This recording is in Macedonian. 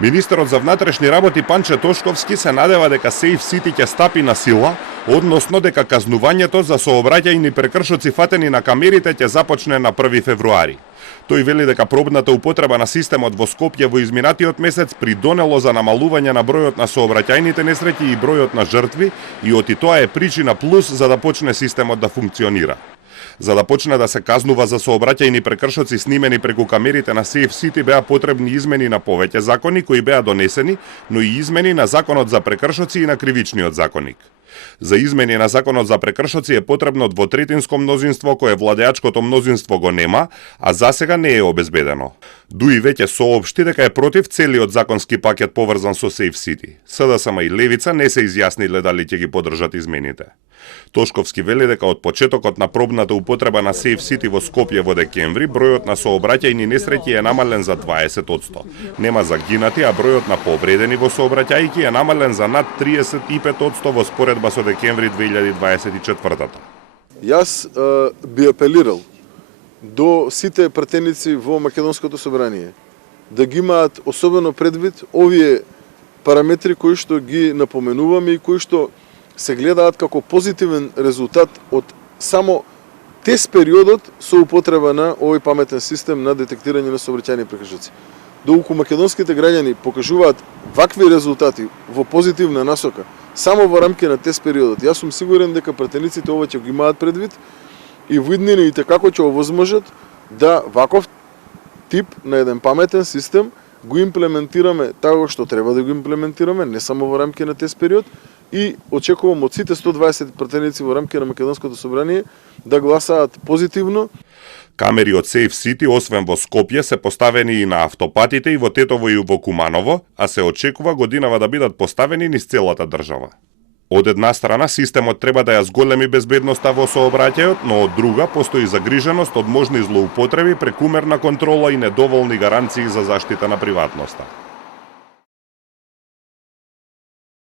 Министерот за внатрешни работи Панче Тошковски се надева дека Safe City ќе стапи на сила, односно дека казнувањето за сообраќајни прекршоци фатени на камерите ќе започне на 1 февруари. Тој вели дека пробната употреба на системот во Скопје во изминатиот месец придонело за намалување на бројот на сообраќајните несреќи и бројот на жртви и оти тоа е причина плюс за да почне системот да функционира. За да почне да се казнува за сообраќајни прекршоци снимени преку камерите на Safe City беа потребни измени на повеќе закони кои беа донесени, но и измени на Законот за прекршоци и на Кривичниот законник. За измени на Законот за прекршоци е потребно двотретинско мнозинство кое владеачкото мнозинство го нема, а засега не е обезбедено. Дуи веќе соопшти дека е против целиот законски пакет поврзан со Safe City. СДСМ и Левица не се изјасниле дали ќе ги поддржат измените. Тошковски вели дека од почетокот на пробната употреба на Safe City во Скопје во декември, бројот на сообраќајни несреќи е намален за 20%. Нема загинати, а бројот на повредени во сообраќајки е намален за над 35% во споредба со декември 2024. Јас би апелирал до сите пратеници во Македонското собрание да ги имаат особено предвид овие параметри кои што ги напоменуваме и кои што се гледаат како позитивен резултат од само тест периодот со употреба на овој паметен систем на детектирање на сообраќајни прекршоци. Доколку македонските граѓани покажуваат вакви резултати во позитивна насока само во рамки на тест периодот, јас сум сигурен дека пратениците ова ќе го имаат предвид и во иднините како ќе овозможат да ваков тип на еден паметен систем го имплементираме така што треба да го имплементираме, не само во рамки на тест период, и очекувам од сите 120 пратеници во рамки на Македонското собрание да гласаат позитивно. Камери од Safe City, освен во Скопје, се поставени и на автопатите и во Тетово и во Куманово, а се очекува годинава да бидат поставени низ целата држава. Од една страна, системот треба да ја зголеми безбедноста во сообраќајот, но од друга, постои загриженост од можни злоупотреби, прекумерна контрола и недоволни гаранции за заштита на приватноста.